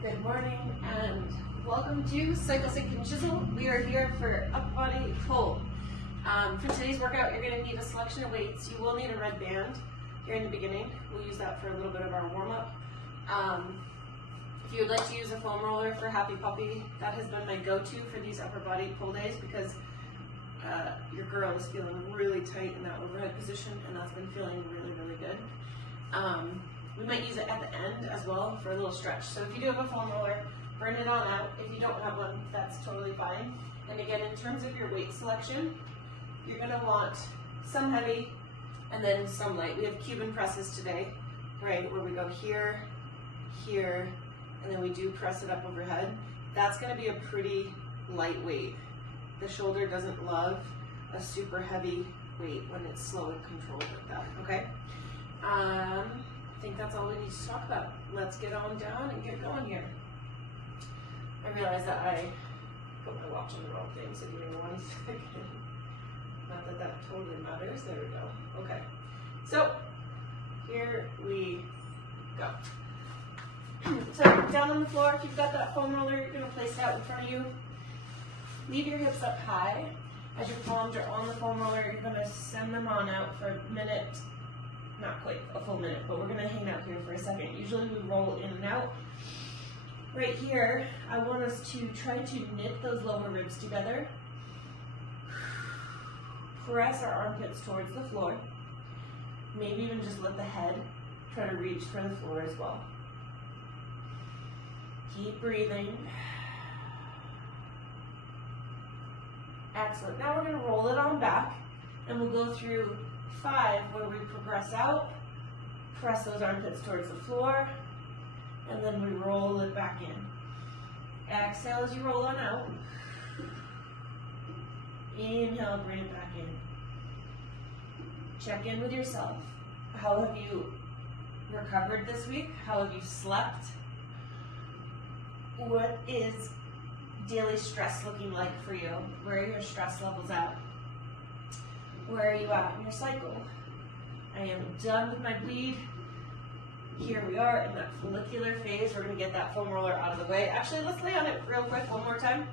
Good morning and welcome to Cycle, Sink, and Chisel. We are here for upper body pull. For today's workout, you're going to need a selection of weights. You will need a red band here in the beginning. We'll use that for a little bit of our warm-up. If you would like to use a foam roller for Happy Puppy, that has been my go-to for these upper body pull days because your girl is feeling really tight in that overhead position, and that's been feeling really, really good. We might use it at the end as well for a little stretch. So if you do have a foam roller, burn it on out. If you don't have one, that's totally fine. And again, in terms of your weight selection, you're gonna want some heavy and then some light. We have Cuban presses today, right, where we go here, here, and then we do press it up overhead. That's gonna be a pretty light weight. The shoulder doesn't love a super heavy weight when it's slow and controlled like that, okay? I think that's all we need to talk about. Let's get on down and get going here. I realize that I put my watch on the wrong thing, so give me 1 second. Not that that totally matters. There we go. Okay. So, here we go. So, down on the floor, if you've got that foam roller, you're going to place it out in front of you. Leave your hips up high. As your palms are on the foam roller, you're going to send them on out for a minute. Not quite a full minute, but we're going to hang out here for a second. Usually we roll in and out. Right here, I want us to try to knit those lower ribs together. Press our armpits towards the floor. Maybe even just let the head try to reach for the floor as well. Keep breathing. Excellent. Now we're going to roll it on back, and we'll go through 5 where we progress out, press those armpits towards the floor, and then we roll it back in. Exhale as you roll on out. Inhale, bring it back in. Check in with yourself. How have you recovered this week? How have you slept? What is daily stress looking like for you? Where are your stress levels at? Where are you at in your cycle? I am done with my bleed. Here we are in that follicular phase. We're going to get that foam roller out of the way. Actually, let's lay on it real quick one more time.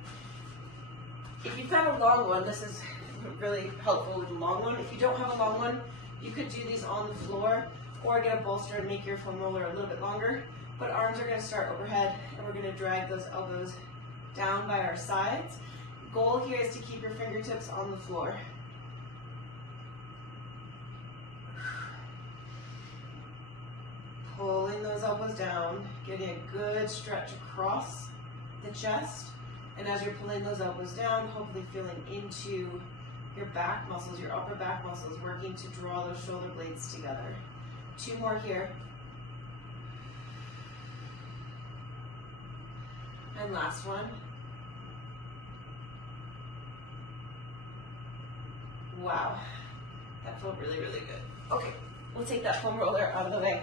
If you've got a long one, this is really helpful with a long one. If you don't have a long one, you could do these on the floor or get a bolster and make your foam roller a little bit longer. But arms are going to start overhead, and we're going to drag those elbows down by our sides. Goal here is to keep your fingertips on the floor. Pulling those elbows down, getting a good stretch across the chest. And as you're pulling those elbows down, hopefully feeling into your back muscles, your upper back muscles, working to draw those shoulder blades together. 2 more here. And last one. Wow, that felt really, really good. Okay, we'll take that foam roller out of the way.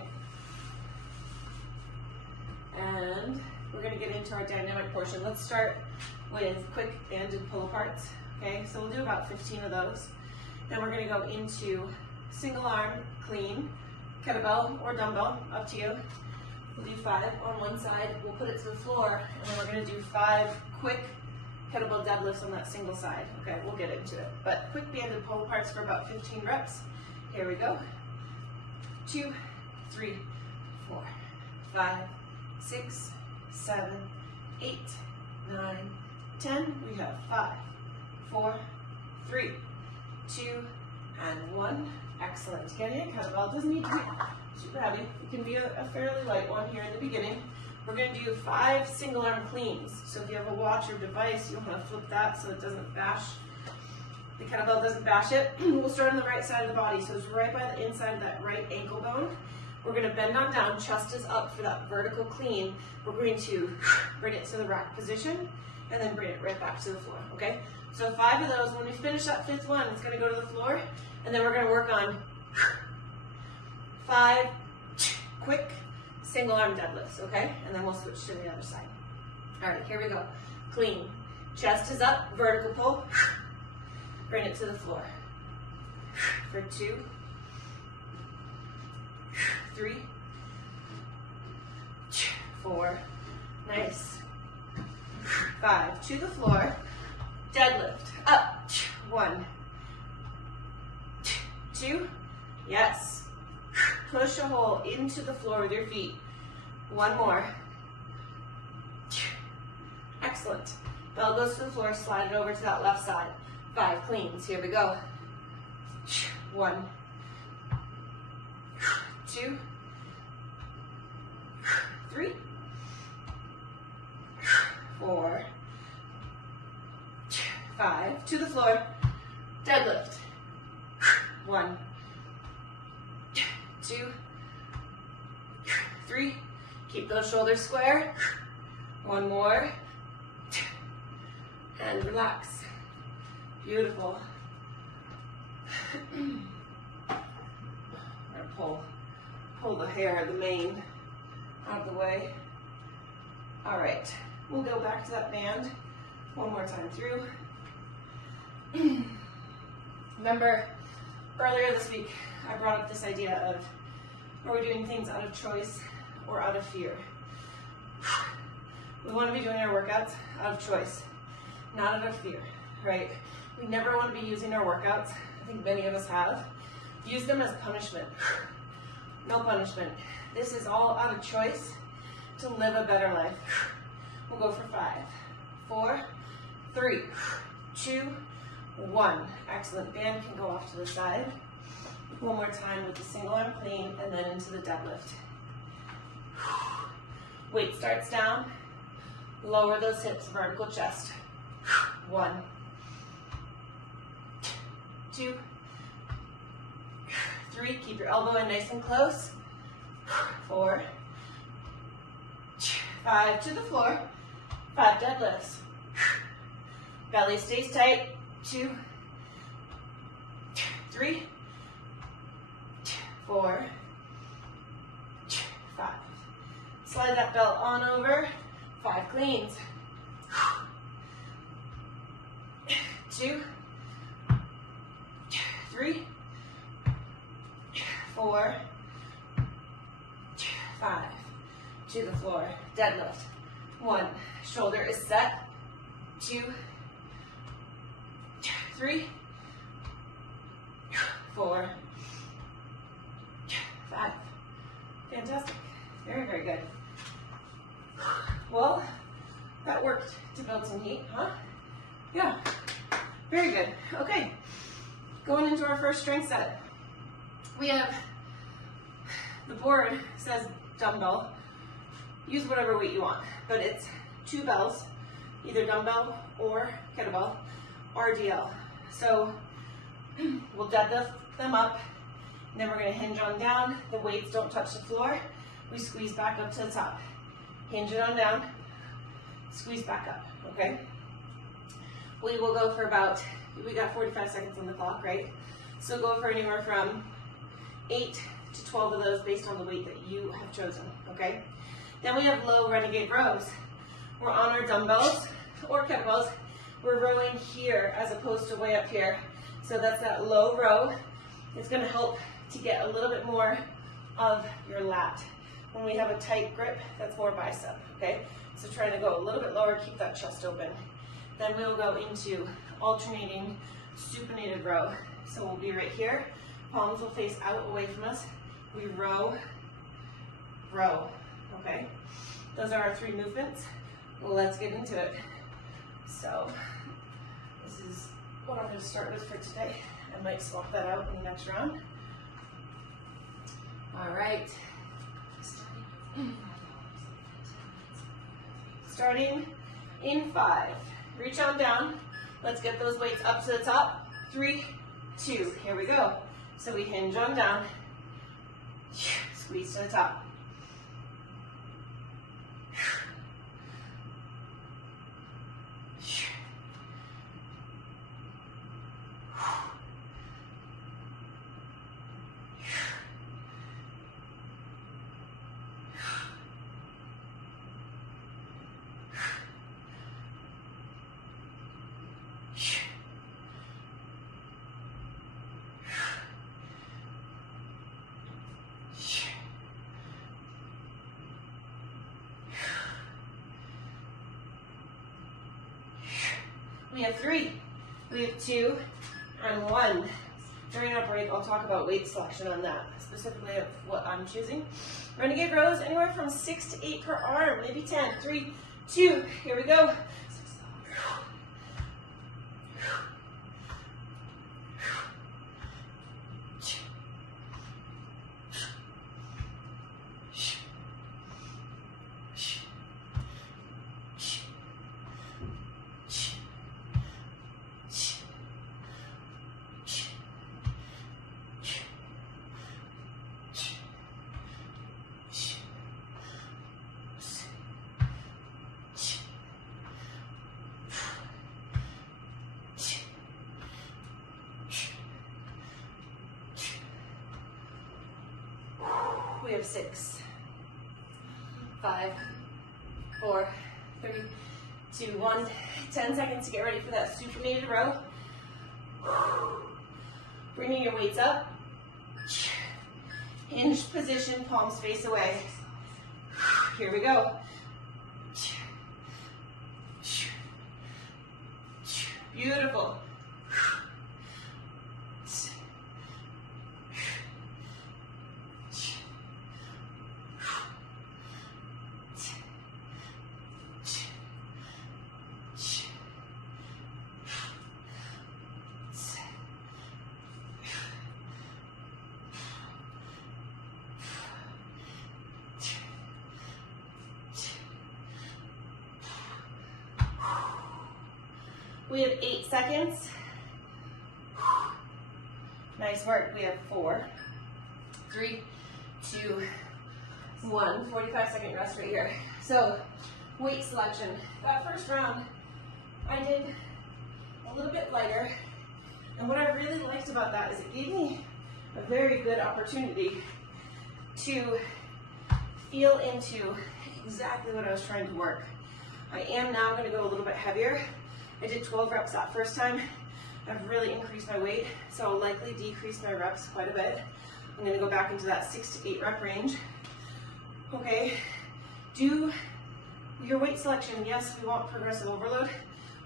And we're going to get into our dynamic portion. Let's start with quick banded pull aparts. Okay, so we'll do about 15 of those. Then we're going to go into single arm clean, kettlebell or dumbbell, up to you. We'll do 5 on one side. We'll put it to the floor, and then we're going to do 5 quick kettlebell deadlifts on that single side. Okay, we'll get into it. But quick banded pull aparts for about 15 reps. Here we go. 2, 3, 4, 5, 6, 7, 8, 9, 10. We have 5, 4, 3, 2, and 1. Excellent. Getting a kettlebell doesn't need to be super heavy. It can be a fairly light one here in the beginning. We're going to do 5 single arm cleans. So if you have a watch or device, you want to flip that so it doesn't bash. The kettlebell doesn't bash it. We'll start on the right side of the body. So it's right by the inside of that right ankle bone. We're going to bend on down, chest is up for that vertical clean. We're going to bring it to the rack position and then bring it right back to the floor, okay? So 5 of those. When we finish that 5th one, it's going to go to the floor, and then we're going to work on 5 quick single arm deadlifts, okay? And then we'll switch to the other side. All right, here we go. Clean. Chest is up, vertical pull. Bring it to the floor. For 2, 3, 4, Nice. 5, to the floor, deadlift, up, 1, 2, yes. Push a hole into the floor with your feet. 1 more. Excellent. Bell goes to the floor, slide it over to that left side. 5 cleans, here we go. 1, 2, 3, 4, 5, to the floor, deadlift. 1, 2, 3, keep those shoulders square. 1 more, and relax. Beautiful. I'm gonna pull the hair, the mane, out of the way. All right, we'll go back to that band 1 more time through. Remember, earlier this week, I brought up this idea of, are we doing things out of choice or out of fear? We want to be doing our workouts out of choice, not out of fear, right? We never want to be using our workouts, I think many of us have, use them as punishment. No punishment. This is all out of choice to live a better life. We'll go for 5, 4, 3, 2, 1. Excellent. Band can go off to the side. 1 more time with the single arm clean and then into the deadlift. Weight starts down. Lower those hips, vertical chest. 1, 2, 3, keep your elbow in nice and close. 4, 5, to the floor. 5 deadlifts. Belly stays tight. 2, 3, 4, 5. Slide that belt on over. 5 cleans. 2, 3, 4, 5. To the floor. Deadlift. 1. Shoulder is set. 2, 3, 4, 5. Fantastic. Very, very good. Well, that worked to build some heat, huh? Yeah. Very good. Okay. Going into our first strength set. We have, the board says dumbbell. Use whatever weight you want, but it's 2 bells, either dumbbell or kettlebell, RDL. So we'll deadlift them up, and then we're going to hinge on down. The weights don't touch the floor. We squeeze back up to the top. Hinge it on down, squeeze back up, okay? We will go for about, we got 45 seconds on the clock, right? So go for anywhere from 8 to 12 of those based on the weight that you have chosen, okay? Then we have low renegade rows. We're on our dumbbells or kettlebells. We're rowing here as opposed to way up here. So that's that low row. It's gonna help to get a little bit more of your lat. When we have a tight grip, that's more bicep, okay? So trying to go a little bit lower, keep that chest open. Then we'll go into alternating supinated row. So we'll be right here. Palms will face out away from us. We row, row, okay? Those are our 3 movements. Well, let's get into it. So this is what I'm going to start with for today. I might swap that out in the next round. All right. Starting in 5. Reach on down. Let's get those weights up to the top. 3, 2. Here we go. So we hinge on down. Squeeze to the top. We have 3, we have 2, and 1. During our break, I'll talk about weight selection on that, specifically of what I'm choosing. Renegade rows, anywhere from 6 to 8 per arm, maybe 10. 3, 2, here we go. We have 6, 5, 4, 3, 2, 1. 10 seconds to get ready for that supinated row. Bringing your weights up. Hinged position, palms face away. Here we go. Beautiful. We have 8 seconds. Nice work. We have 4, 3, 2, 1. 45-second rest right here. So, weight selection. That first round, I did a little bit lighter. And what I really liked about that is it gave me a very good opportunity to feel into exactly what I was trying to work. I am now going to go a little bit heavier. I did 12 reps that first time. I've really increased my weight, so I'll likely decrease my reps quite a bit. I'm going to go back into that 6 to 8 rep range. Okay, do your weight selection. Yes, we want progressive overload.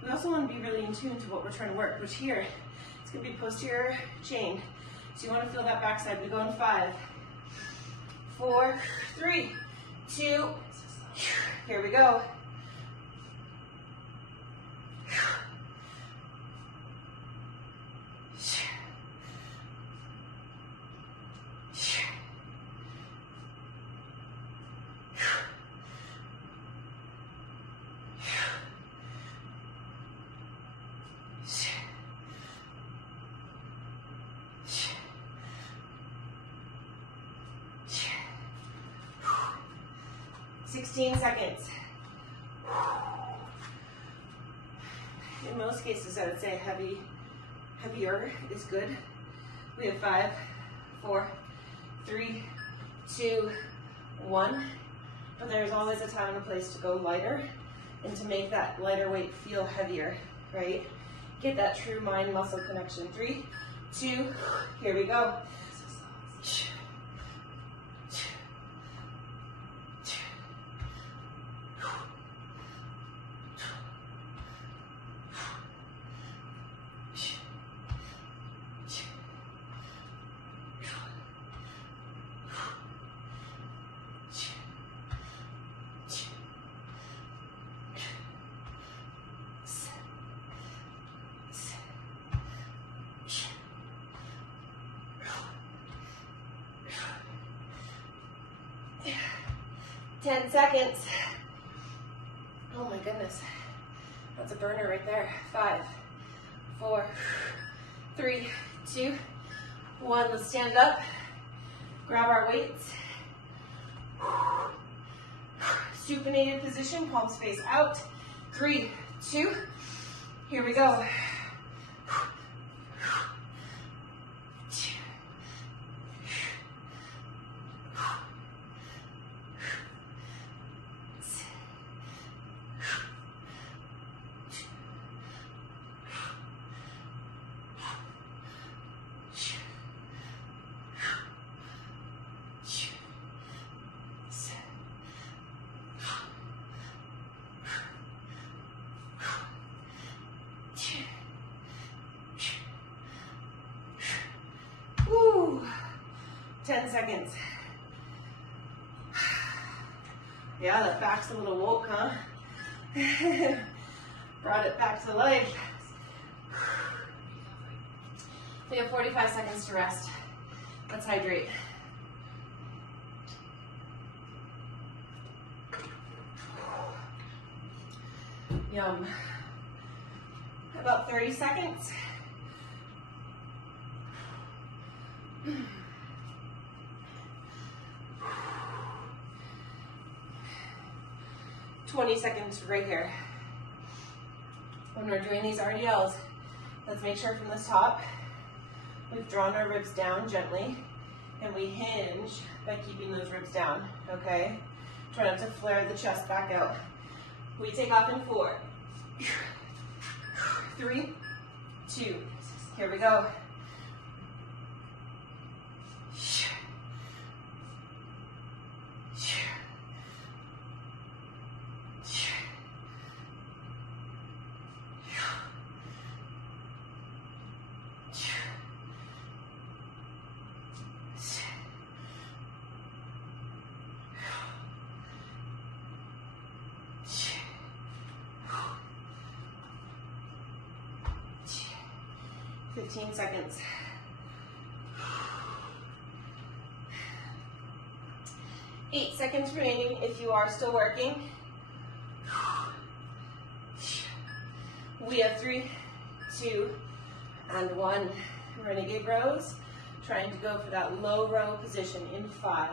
We also want to be really in tune to what we're trying to work, which here, it's going to be posterior chain. So you want to feel that backside. We go in 5, 4, 3, 2, here we go. Seconds. In most cases, I would say heavier is good. We have 5, 4, 3, 2, 1. But there's always a time and a place to go lighter and to make that lighter weight feel heavier, right? Get that true mind-muscle connection. 3, 2, here we go. Ten seconds. Oh my goodness. That's a burner right there. 5, 4, 3, 2, 1. Let's stand up. Grab our weights. Supinated position, palms face out. 3, 2, here we go. 10 seconds. Yeah, that back's a little woke, huh? Brought it back to life. We have 45 seconds to rest. Let's hydrate. Yum. About 30 seconds. 20 seconds right here. When we're doing these RDLs, let's make sure from the top, we've drawn our ribs down gently, and we hinge by keeping those ribs down, okay? Try not to flare the chest back out. We take off in 4, 3, 2, here we go. Fifteen seconds. 8 seconds remaining if you are still working. We have 3, 2, and 1. Renegade rows. Trying to go for that low row position in 5,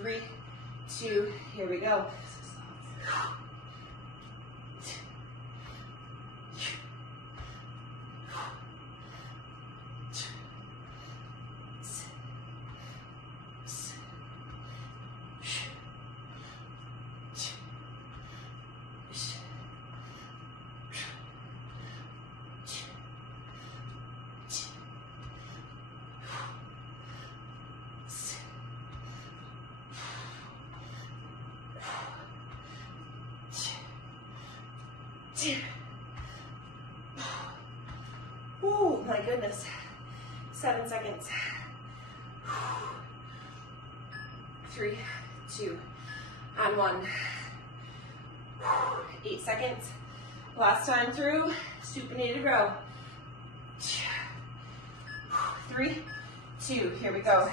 3, 2, here we go. Oh my goodness. 7 seconds. 3, 2, and 1. 8 seconds. Last time through, supinated row. 3, 2, here we go.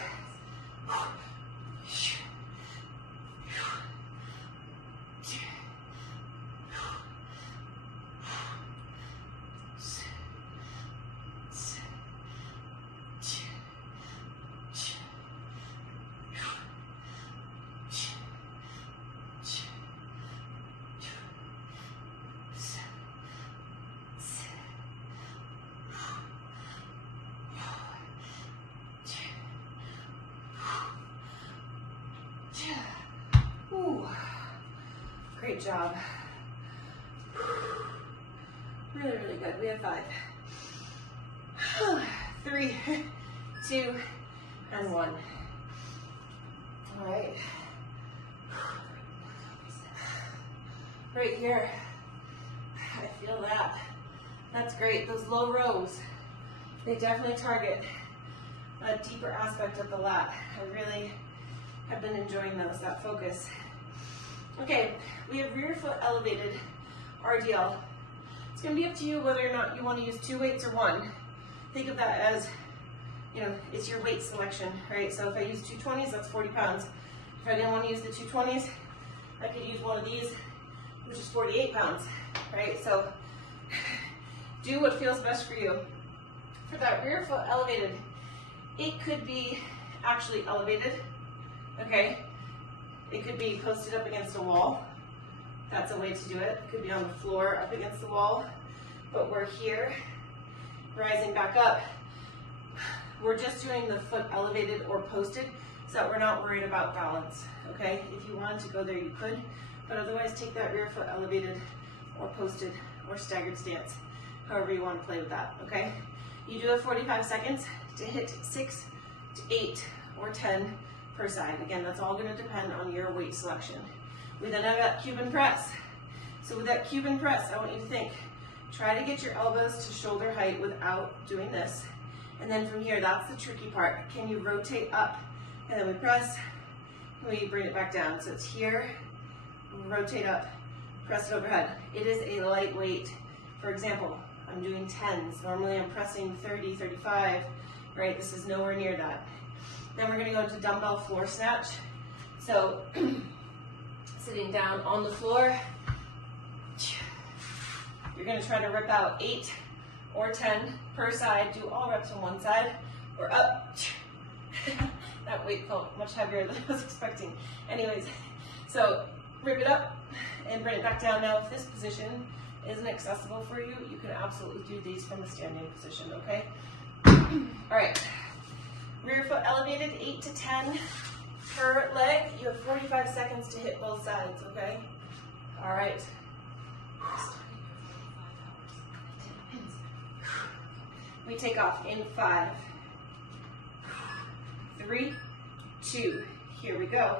Ooh, great job. Really, really good. We have 5. 3, 2, and 1. All right. Right here. I feel that. That's great. Those low rows, they definitely target a deeper aspect of the lat. I really have been enjoying those, that focus. Okay, we have rear foot elevated RDL. It's going to be up to you whether or not you want to use 2 weights or 1. Think of that as, you know, it's your weight selection, right? So if I use 220s, that's 40 pounds. If I didn't want to use the 220s, I could use one of these, which is 48 pounds, right? So do what feels best for you. For that rear foot elevated, it could be actually elevated, okay? It could be posted up against a wall. That's a way to do it. It could be on the floor up against the wall. But we're here, rising back up. We're just doing the foot elevated or posted so that we're not worried about balance, okay? If you wanted to go there, you could. But otherwise, take that rear foot elevated or posted or staggered stance, however you want to play with that, okay? You do have 45 seconds to hit 6 to 8 or 10 per side. Again, that's all going to depend on your weight selection. We then have that Cuban press. So with that Cuban press, I want you to think, try to get your elbows to shoulder height without doing this, And then from here, that's the tricky part. Can you rotate up? And then we press, and we bring it back down. So it's here, rotate up, press it overhead. It is a lightweight. For example, I'm doing 10s. Normally I'm pressing 30, 35, right? This is nowhere near that. Then we're gonna go into dumbbell floor snatch. So sitting down on the floor, you're gonna try to rip out 8 or 10 per side. Do all reps on one side or up. That weight felt much heavier than I was expecting. Anyways, so rip it up and bring it back down. Now, if this position isn't accessible for you, you can absolutely do these from a standing position, okay? All right, rear foot elevated, 8 to 10 per leg. You have 45 seconds to hit both sides, okay? All right. We take off in 5, 3, 2, here we go.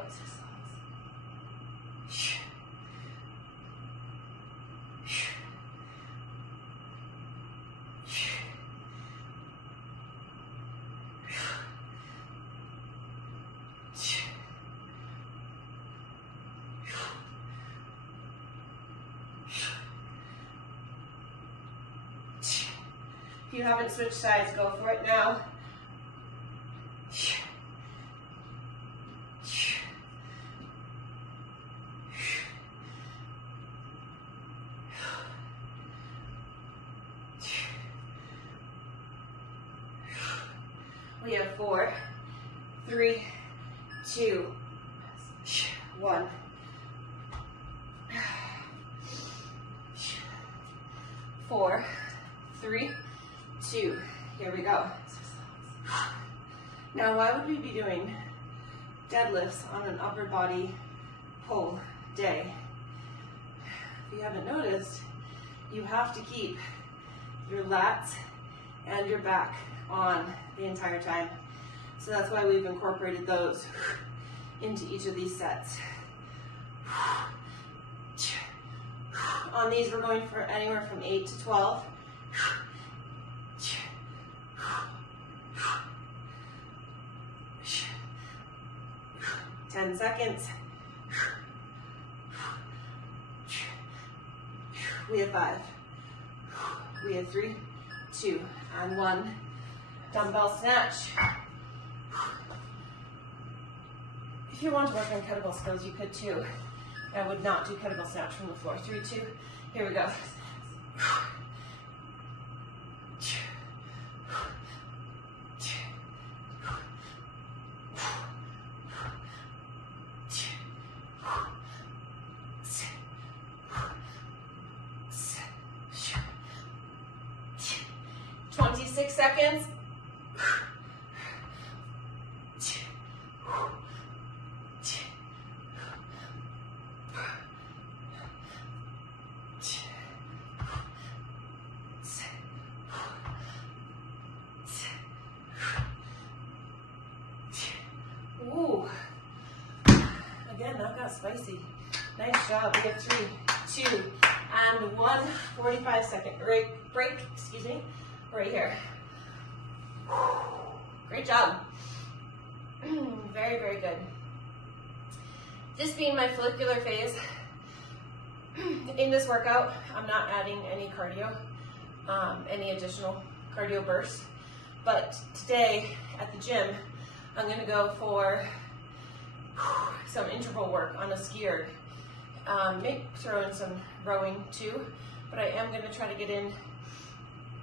If you haven't switched sides, go for it now. We have 4, 3, 2, 1. 4, 3, 2. Here we go. Now, why would we be doing deadlifts on an upper body pull day? If you haven't noticed, you have to keep your lats and your back on the entire time. So that's why we've incorporated those into each of these sets. On these, we're going for anywhere from 8 to 12. 10 seconds. We have 5. We have 3, 2, and 1. Dumbbell snatch. If you want to work on kettlebell skills, you could too. I would not do kettlebell snatch from the floor. 3, 2, here we go. 26 seconds. Ooh. Again, that got spicy. Nice job. We have 3, 2, and 1. 45-second break, excuse me, right here. Great job. Very, very good. This being my follicular phase, in this workout, I'm not adding any cardio, any additional cardio bursts. But today at the gym, I'm going to go for some interval work on a skier. Maybe throw in some rowing too, but I am going to try to get in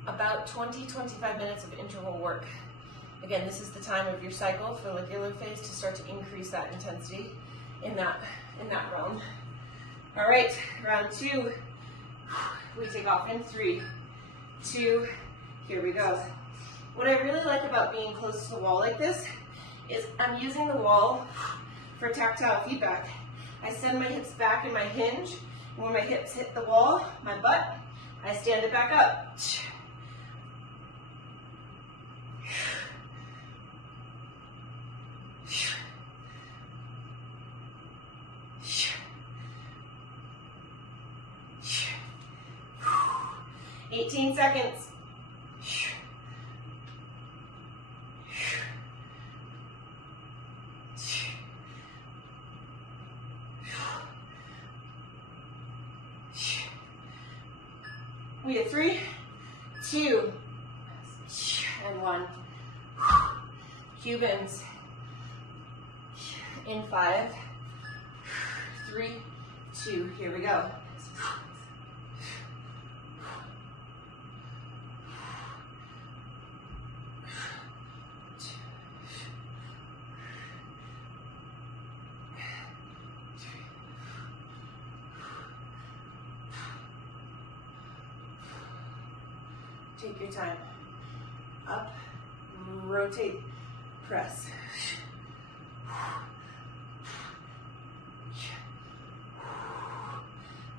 about 20-25 minutes of interval work. Again, this is the time of your cycle, follicular phase, to start to increase that intensity in that realm. All right, round 2. We take off in 3, 2, here we go. What I really like about being close to the wall like this is I'm using the wall for tactile feedback. I send my hips back in my hinge, and when my hips hit the wall, my butt, I stand it back up. ...18 seconds. We have 3, 2, and 1. Cubans in 5, 3, 2. Here we go. Take your time. Up, rotate, press.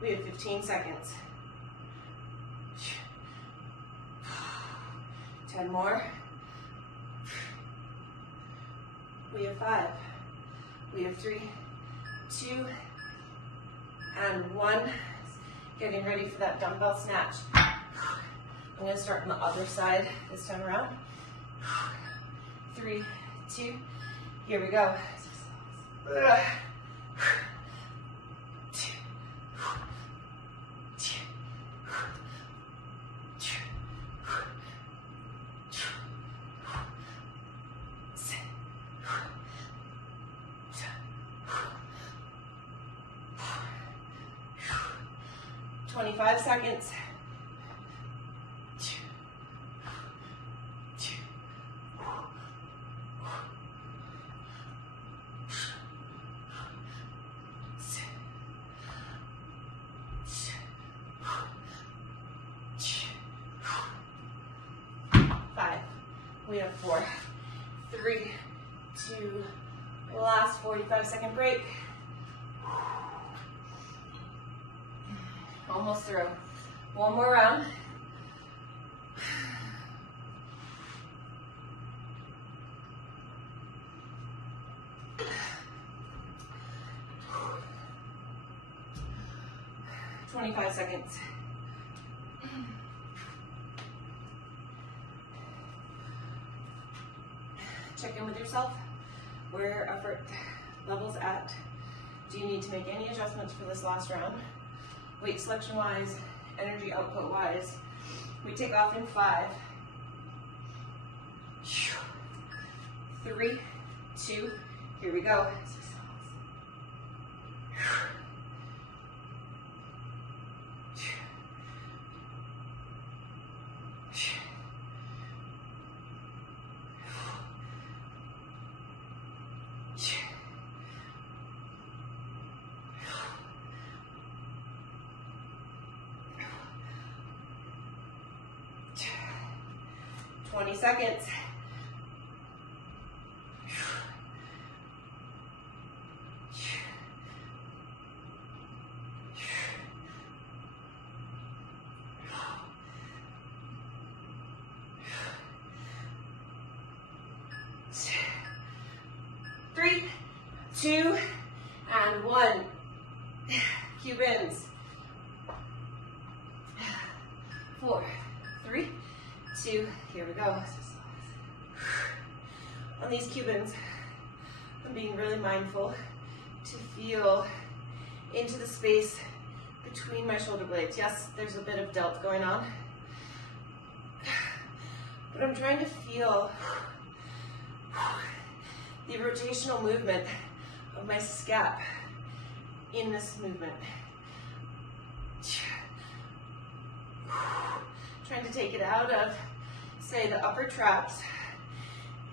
We have 15 seconds. 10 more. We have 5. We have 3, 2, and 1. Getting ready for that dumbbell snatch. I'm going to start on the other side this time around. 3, 2, here we go. 25 seconds. 5. We have 4, 3, 2, last 45-second break. Almost through. One more round. "25 seconds. Check in with yourself. Where are effort levels at? Do you need to make any adjustments for this last round? Weight selection wise, energy output wise. We take off in 5, 3, 2, here we go. 20 seconds. 3, 2, and 1. Cubans. 4, 3, 2, here we go. On these Cubans, I'm being really mindful to feel into the space between my shoulder blades. Yes, there's a bit of delt going on, but I'm trying to feel the rotational movement of my scap in this movement. Trying to take it out of, say, the upper traps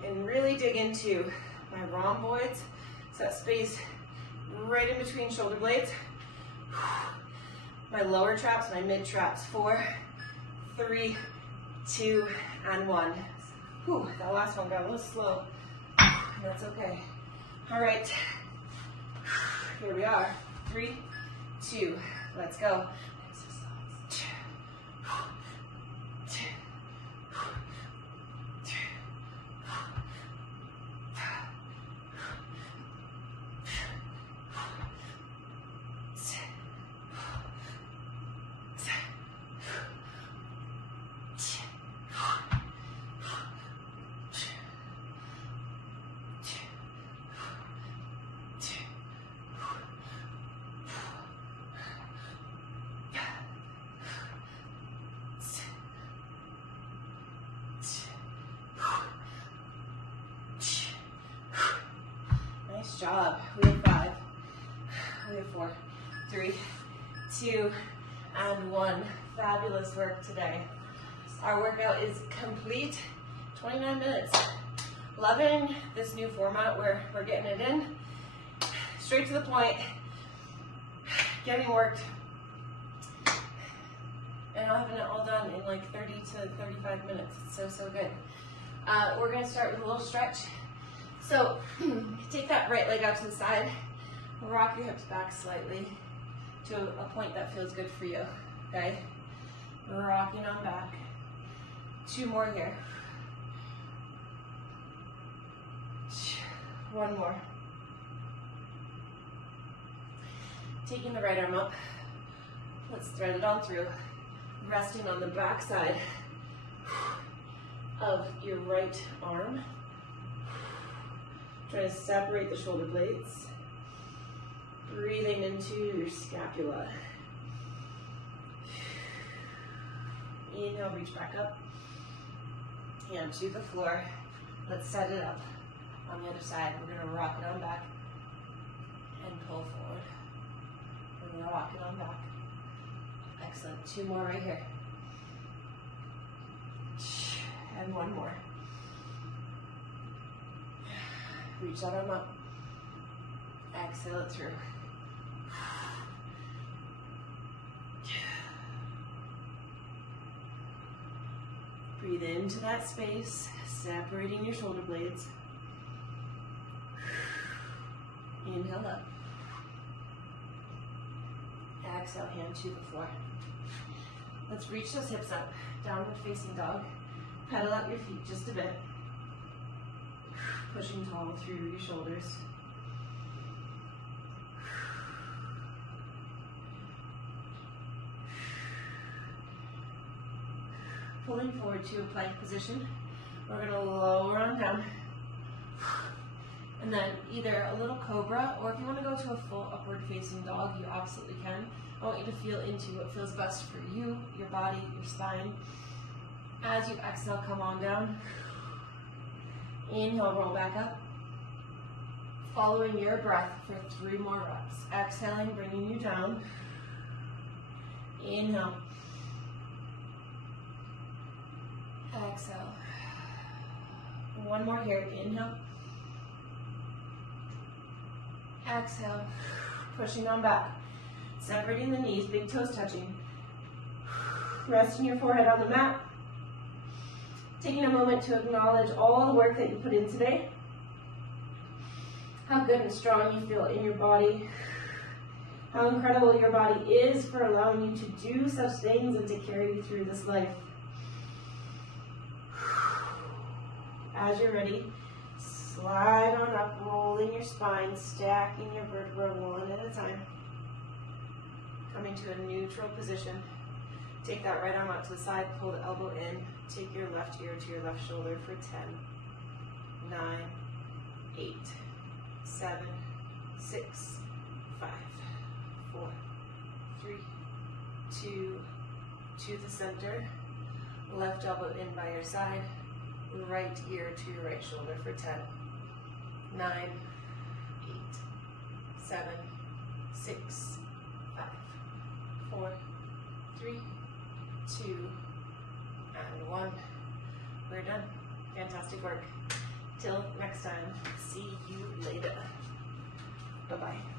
and really dig into my rhomboids. So that space right in between shoulder blades. My lower traps, my mid traps. 4, 3, 2, and 1. Whew, that last one got a little slow. That's okay. All right, here we are. 3, 2, let's go. 5, job. We have 5, we have 4, 3, 2, and 1. Fabulous work today. Our workout is complete, 29 minutes. Loving this new format where we're getting it in, straight to the point, getting worked, and having it all done in like 30 to 35 minutes. It's so good. We're gonna start with a little stretch. So take that right leg out to the side, rock your hips back slightly to a point that feels good for you, okay? Rocking on back. 2 more here. 1 more. Taking the right arm up. Let's thread it on through. Resting on the back side of your right arm. Try to separate the shoulder blades. Breathing into your scapula. Inhale, reach back up. Hand to the floor. Let's set it up. On the other side, we're going to rock it on back and pull forward. We're going to rock it on back. Excellent. 2 more right here. And 1 more. Reach that arm up. Exhale it through. Breathe into that space, separating your shoulder blades. Inhale up. Exhale, hand to the floor. Let's reach those hips up. Downward facing dog. Pedal out your feet just a bit. Pushing tall through your shoulders. Pulling forward to a plank position. We're going to lower on down. And then either a little cobra, or if you want to go to a full upward facing dog, you absolutely can. I want you to feel into what feels best for you, your body, your spine. As you exhale, come on down. Inhale, roll back up. Following your breath for 3 more reps. Exhaling, bringing you down. Inhale. Exhale. 1 more here. Inhale. Exhale. Pushing on back. Separating the knees, big toes touching. Resting your forehead on the mat. Taking a moment to acknowledge all the work that you put in today. How good and strong you feel in your body. How incredible your body is for allowing you to do such things and to carry you through this life. As you're ready, slide on up, rolling your spine, stacking your vertebrae 1 at a time. Coming to a neutral position. Take that right arm out to the side, pull the elbow in. Take your left ear to your left shoulder for 10, 9, 8, 7, 6, 5, 4, 3, 2, to the center. Left elbow in by your side. Right ear to your right shoulder for 10, 9, 8, 7, 6, 5, 4, 3, 2, and 1. We're done. Fantastic work. Till next time. See you later. Bye-bye.